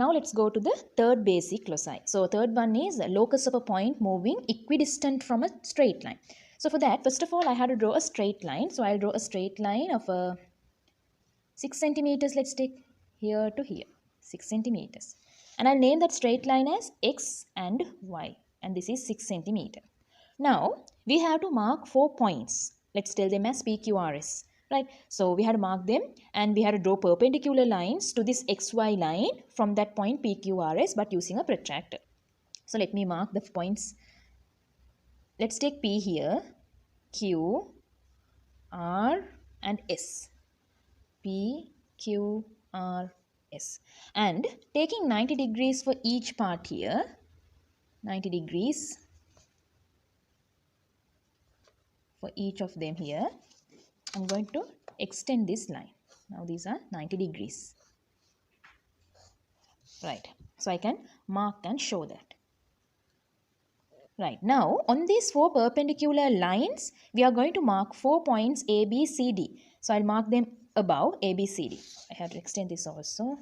Now let's go to the third basic loci. So third one is locus of a point moving equidistant from a straight line. So for that, first of all, I had to draw a straight line. So I'll draw a straight line of 6 centimeters. Let's take here to here, 6 centimeters. And I'll name that straight line as X and Y. And this is 6 centimeter. Now we have to mark 4 points. Let's tell them as PQRS. Right, so we had to mark them and we had to draw perpendicular lines to this XY line from that point PQRS but using a protractor. So let me mark the points. Let's take P here, Q, R and S. P, Q, R, S. And taking 90 degrees for each part here, 90 degrees for each of them here. I'm going to extend this line. Now these are 90 degrees. Right. So I can mark and show that. Right. Now on these 4 perpendicular lines, we are going to mark 4 points A, B, C, D. So I'll mark them above A, B, C, D. I have to extend this also.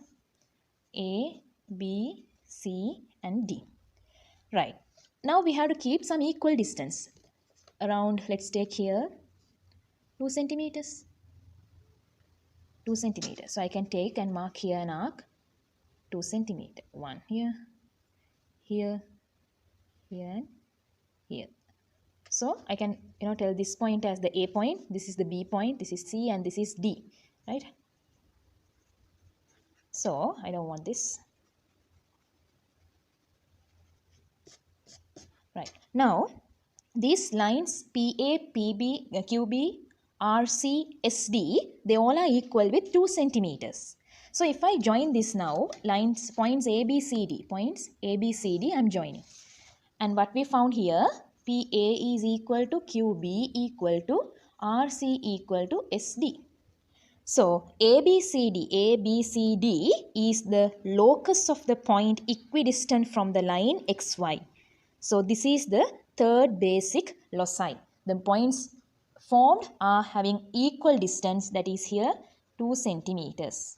A, B, C and D. Right. Now we have to keep some equal distance. Around, let's take here 2 centimeters. 2 centimeters. So I can take and mark here an arc 2 centimeter. One here, here, here and here. So I can tell this point as the A point, this is the B point, this is C and this is D, right? So I don't want this. Right. Now these lines PA, PB, QB, RC, SD, they all are equal with 2 centimeters. So if I join this now, lines, points A, B, C, D, points A, B, C, D, I'm joining. And what we found here, PA is equal to QB equal to RC equal to SD. So ABCD is the locus of the point equidistant from the line XY. So this is the third basic loci. The points formed are having equal distance, that is here 2 centimeters.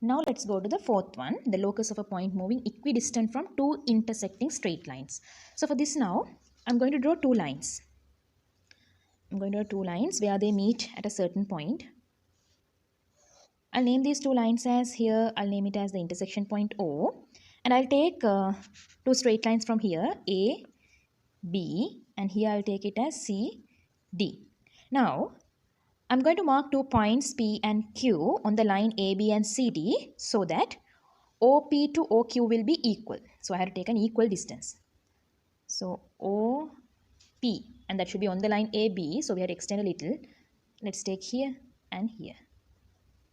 Now let's go to the fourth one, the locus of a point moving equidistant from 2 intersecting straight lines. So for this now, I'm going to draw 2 lines. I'm going to draw 2 lines where they meet at a certain point. I'll name these 2 lines as here, I'll name it as the intersection point O. And I'll take 2 straight lines from here, A, B, and here I'll take it as C, D. Now, I'm going to mark 2 points P and Q on the line AB and CD so that OP to OQ will be equal. So I have to take an equal distance. So OP, and that should be on the line AB. So we have to extend a little. Let's take here and here.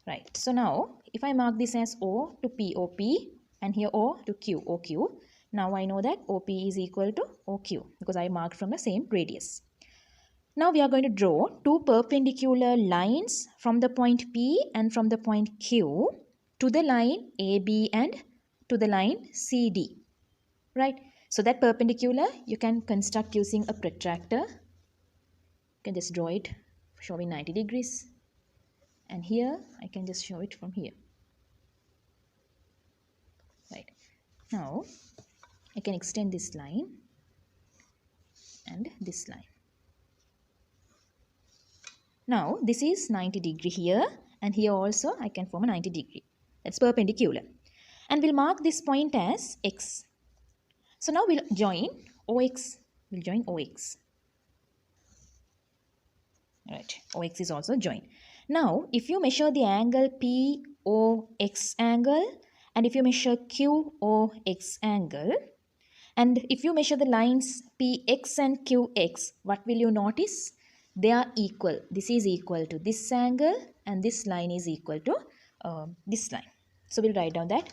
Right. So now if I mark this as O to P, OP, and here O to Q, OQ. Now I know that OP is equal to OQ because I marked from the same radius. Now we are going to draw 2 perpendicular lines from the point P and from the point Q to the line AB and to the line CD. Right. So that perpendicular you can construct using a protractor. You can just draw it showing 90 degrees. And here I can just show it from here. Right. Now I can extend this line and this line. Now this is 90 degree here and here also I can form a 90 degree. That's perpendicular. And we'll mark this point as X. So now we'll join OX. We'll join OX. Right. OX is also joined. Now if you measure the angle POX angle and if you measure QOX angle and if you measure the lines PX and QX, what will you notice? They are equal. This is equal to this angle and this line is equal to this line. So we'll write down that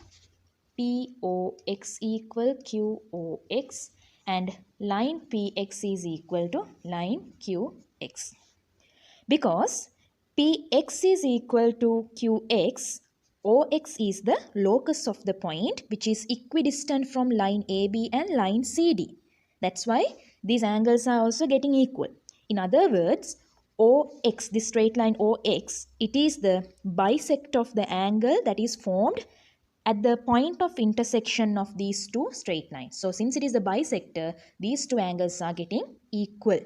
POX equal QOX and line PX is equal to line QX. Because PX is equal to QX, OX is the locus of the point which is equidistant from line AB and line CD. That's why these angles are also getting equal. In other words, OX, this straight line OX, it is the bisect of the angle that is formed at the point of intersection of these two straight lines. So since it is the bisector, these two angles are getting equal.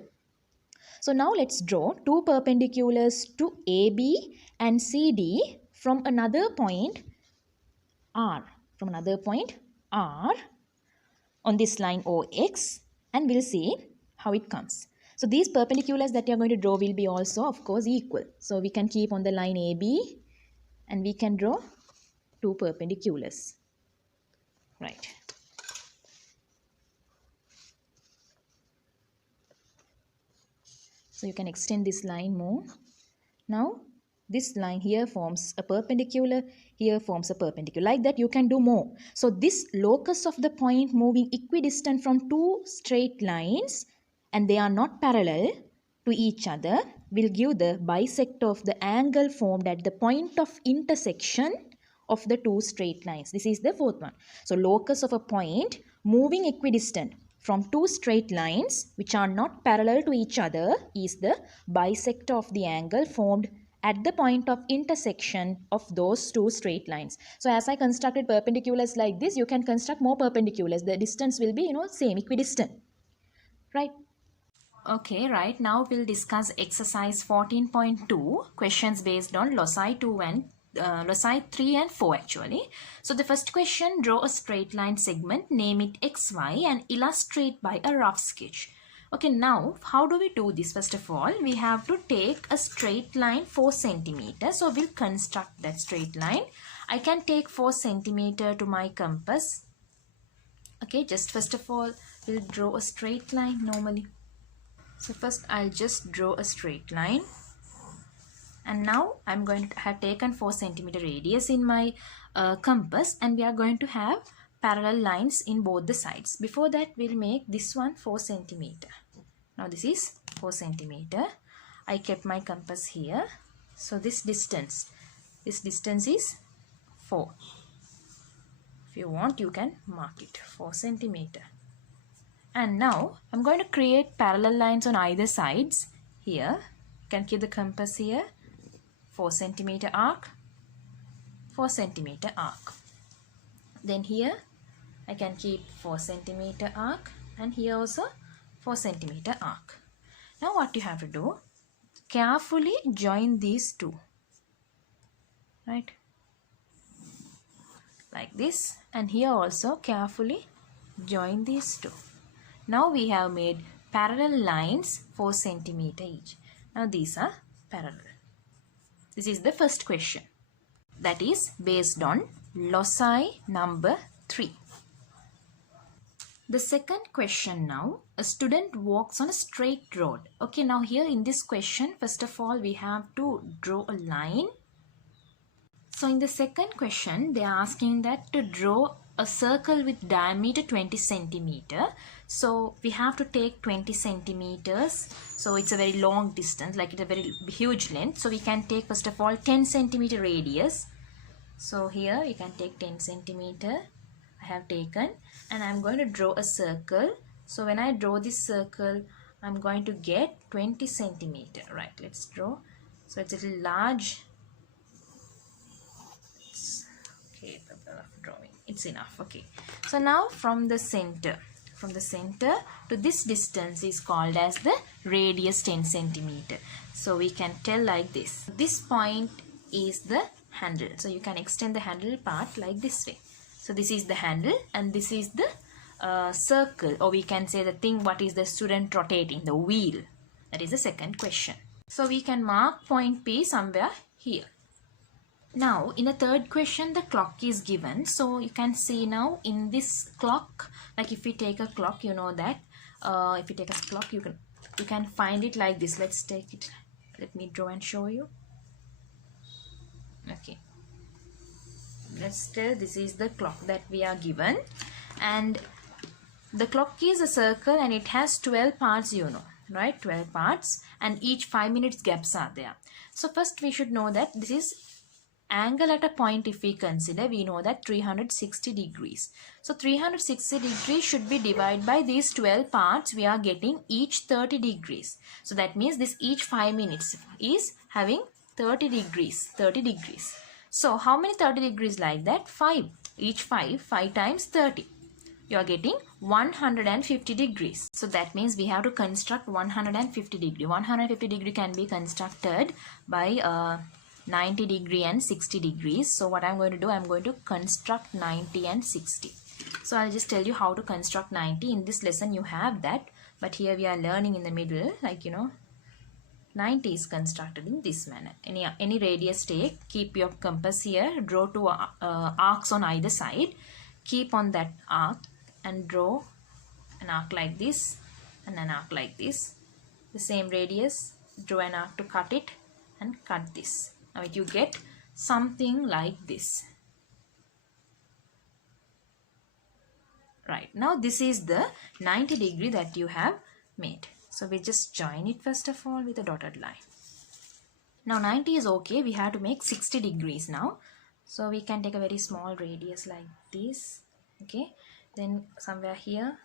So now let's draw two perpendiculars to AB and CD from another point R. From another point R on this line OX, and we'll see how it comes. So these perpendiculars that you are going to draw will be also, of course, equal. So we can keep on the line AB and we can draw two perpendiculars. Right. So you can extend this line more. Now this line here forms a perpendicular, here forms a perpendicular. Like that you can do more. So this locus of the point moving equidistant from two straight lines and they are not parallel to each other will give the bisector of the angle formed at the point of intersection of the two straight lines. This is the fourth one. So locus of a point moving equidistant from two straight lines which are not parallel to each other is the bisector of the angle formed at the point of intersection of those two straight lines. So as I constructed perpendiculars like this, you can construct more perpendiculars. The distance will be, same, equidistant. Right? Okay, right. Now we'll discuss exercise 14.2, questions based on loci 2 and loci 3 and 4 actually. So the first question, draw a straight line segment, name it XY and illustrate by a rough sketch. Okay, now how do we do this? First of all, we have to take a straight line 4 centimeters. So we'll construct that straight line. I can take 4 centimeter to my compass. Okay, just first of all, we'll draw a straight line normally. So first I'll just draw a straight line. And now I'm going to have taken 4 centimeter radius in my compass, and we are going to have parallel lines in both the sides. Before that, we'll make this one 4 centimeter. Now this is 4 centimeter. I kept my compass here. So this distance is 4. If you want, you can mark it 4 centimeter. And now I'm going to create parallel lines on either sides. Here, you can keep the compass here. 4 centimeter arc, 4 centimeter arc. Then here I can keep 4 centimeter arc, and here also 4 centimeter arc. Now what you have to do, carefully join these two, right, like this, and here also carefully join these two. Now we have made parallel lines 4 centimeter each. Now these are parallel. This is the first question, that is based on loci number 3. The second question now, a student walks on a straight road. Okay, now here in this question, first of all, we have to draw a line. So in the second question, they are asking that to draw a circle with diameter 20 centimeter. So we have to take 20 centimeters. So it's a very long distance, like it's a very huge length. So we can take first of all 10 centimeter radius. So here you can take 10 centimeter. I have taken, and I'm going to draw a circle. So when I draw this circle, I'm going to get 20 centimeter. Right, let's draw. So it's a little large. Okay, drawing. It's enough. Okay. So now from the center to this distance is called as the radius 10 centimeter. So we can tell like this. This point is the handle. So you can extend the handle part like this way. So this is the handle, and this is the circle, or we can say the thing what is the student rotating, the wheel. That is the second question. So we can mark point P somewhere here. Now in the third question, the clock is given. So you can see now in this clock, like if we take a clock, you know that if you take a clock, you can find it like this. Let's take it. Let me draw and show you. Okay, let's tell this is the clock that we are given, and the clock is a circle and it has 12 parts, you know, right? 12 parts, and each 5 minutes gaps are there. So first we should know that this is angle at a point, if we consider, we know that 360 degrees. So 360 degrees should be divided by these 12 parts. We are getting each 30 degrees. So that means this each 5 minutes is having 30 degrees. 30 degrees. So how many 30 degrees like that? 5. Each 5 times 30. You are getting 150 degrees. So that means we have to construct 150 degree. 150 degree can be constructed by 90 degree and 60 degrees. So what I'm going to do, I'm going to construct 90 and 60. So I'll just tell you how to construct 90. In this lesson you have that, but here we are learning in the middle, like 90 is constructed in this manner. Any radius take, keep your compass here, draw two arcs on either side, keep on that arc and draw an arc like this and an arc like this. The same radius, draw an arc to cut it and cut this. Now you get something like this. Right, now this is the 90 degree that you have made. So we just join it first of all with a dotted line. Now 90 is okay, we have to make 60 degrees now. So we can take a very small radius like this, okay, then somewhere here,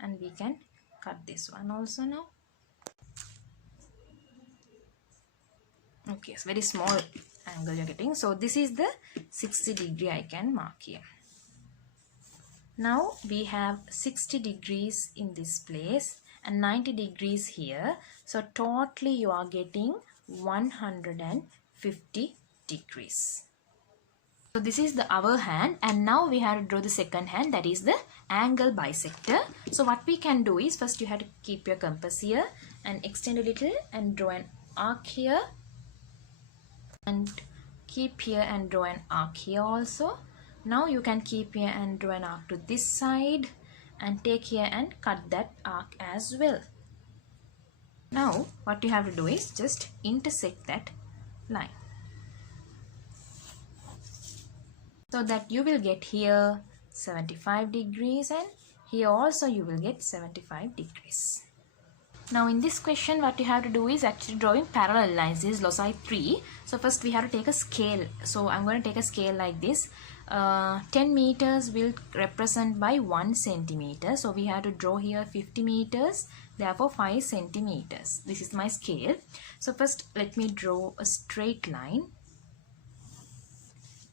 and we can cut this one also now. Okay, it's very small angle you're getting. So this is the 60 degree I can mark here. Now we have 60 degrees in this place and 90 degrees here. So totally you are getting 150 degrees. So this is the our hand, and now we have to draw the second hand, that is the angle bisector. So what we can do is, first you have to keep your compass here and extend a little and draw an arc here, and keep here and draw an arc here also. Now you can keep here and draw an arc to this side and take here and cut that arc as well. Now what you have to do is just intersect that line, so that you will get here 75 degrees and here also you will get 75 degrees. Now in this question what you have to do is actually drawing parallel lines. This is loci 3. So first we have to take a scale. So I'm going to take a scale like this. 10 meters will represent by 1 centimeter. So we have to draw here 50 meters, therefore 5 centimeters. This is my scale. So first let me draw a straight line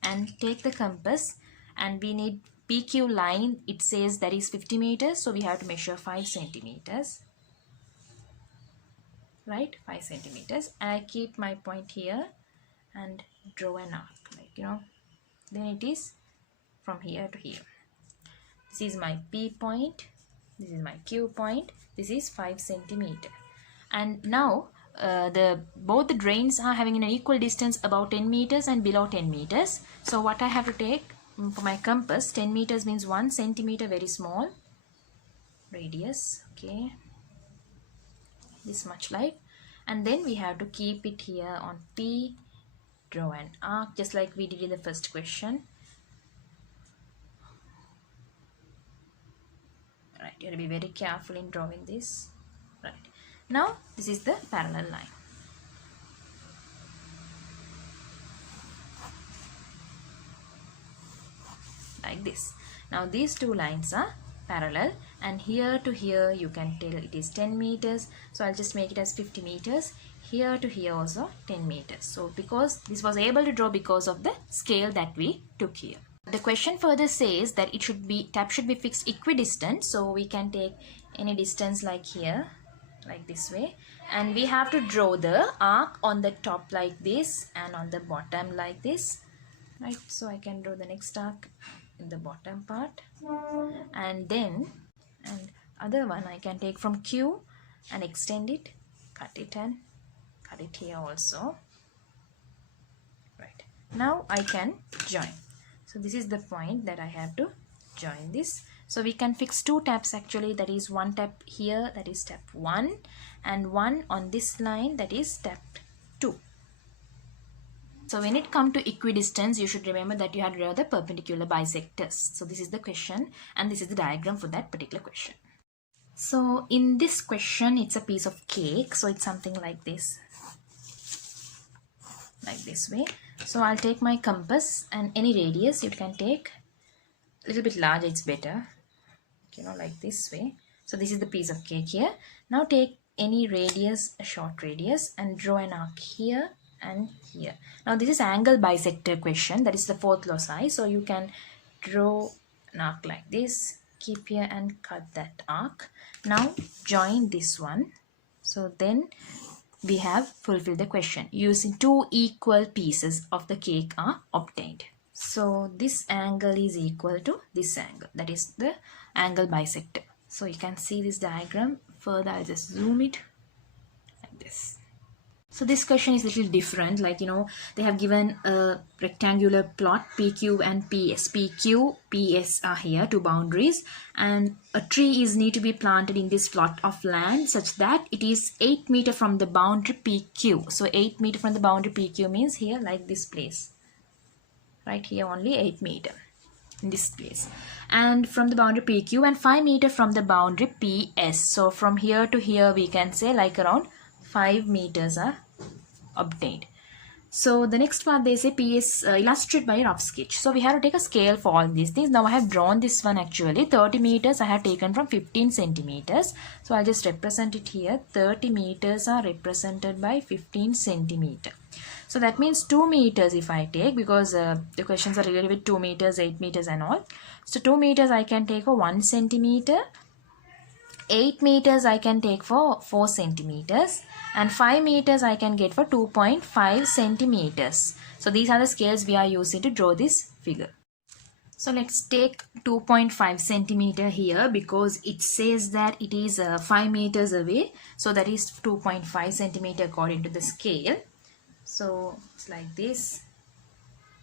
and take the compass, and we need PQ line. It says that is 50 meters, so we have to measure 5 centimeters. Right, 5 centimeters. I keep my point here and draw an arc, like then it is from here to here. This is my P point, this is my Q point, this is 5 centimeter. And now both the drains are having an equal distance above 10 meters and below 10 meters. So what I have to take for my compass, 10 meters means 1 centimeter, very small radius, okay, this much like, and then we have to keep it here on P, draw an arc just like we did in the first question. Right, you have to be very careful in drawing this. Right, now this is the parallel line. Like this. Now these two lines are parallel, and here to here you can tell it is 10 meters. So I'll just make it as 50 meters. Here to here also 10 meters. So because this was able to draw because of the scale that we took here. The question further says that it should be, tap should be fixed equidistant. So we can take any distance like here, like this way, and we have to draw the arc on the top like this and on the bottom like this. Right, so I can draw the next arc in the bottom part, and then other one I can take from Q and extend it, cut it and cut it here also. Right, now I can join. So this is the point that I have to join this. So we can fix two taps actually, that is one tap here, that is tap 1, and one on this line, that is tap 2. So when it comes to equidistance, you should remember that you have to draw the perpendicular bisectors. So this is the question, and this is the diagram for that particular question. So in this question, it's a piece of cake. So it's something like this way. So I'll take my compass and any radius you can take. A little bit larger, it's better. Like this way. So this is the piece of cake here. Now take any radius, a short radius, and draw an arc here and here. Now this is angle bisector question. That is the fourth loci. So you can draw an arc like this. Keep here and cut that arc. Now join this one. So then we have fulfilled the question. Using two equal pieces of the cake are obtained. So this angle is equal to this angle. That is the angle bisector. So you can see this diagram. Further, I'll just zoom it like this. So this question is a little different. They have given a rectangular plot, PQ and PS. PQ, PS are here, two boundaries, and a tree is need to be planted in this plot of land such that it is 8 meters from the boundary PQ. So 8 meters from the boundary PQ means here, like this place. Right here only 8 meters in this place, and from the boundary PQ, and 5 meters from the boundary PS. So from here to here we can say like around 5 meters are obtained. So the next part they say PS illustrate by a rough sketch. So we have to take a scale for all these things. Now I have drawn this one actually 30 meters I have taken from 15 centimeters. So I'll just represent it here. 30 meters are represented by 15 centimeter. So that means 2 meters if I take, because the questions are related with 2 meters, 8 meters and all. So 2 meters I can take for 1 centimeter. 8 meters I can take for 4 centimeters. And 5 meters I can get for 2.5 centimeters. So these are the scales we are using to draw this figure. So let's take 2.5 centimeter here, because it says that it is 5 meters away. So that is 2.5 centimeter according to the scale. So it's like this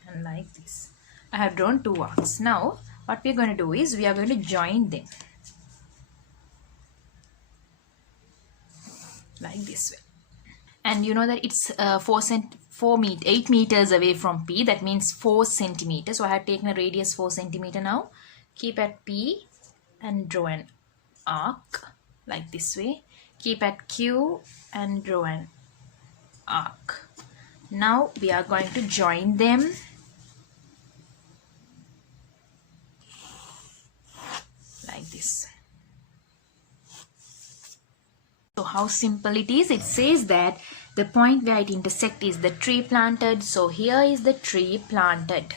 and like this. I have drawn two arcs. Now what we are going to do is we are going to join them like this way. And you know that it's 8 meters away from P. That means 4 centimeters. So I have taken a radius 4 centimeter now. Keep at P and draw an arc like this way. Keep at Q and draw an arc. Now we are going to join them like this. So how simple it is. It says that the point where it intersects is the tree planted. So here is the tree planted.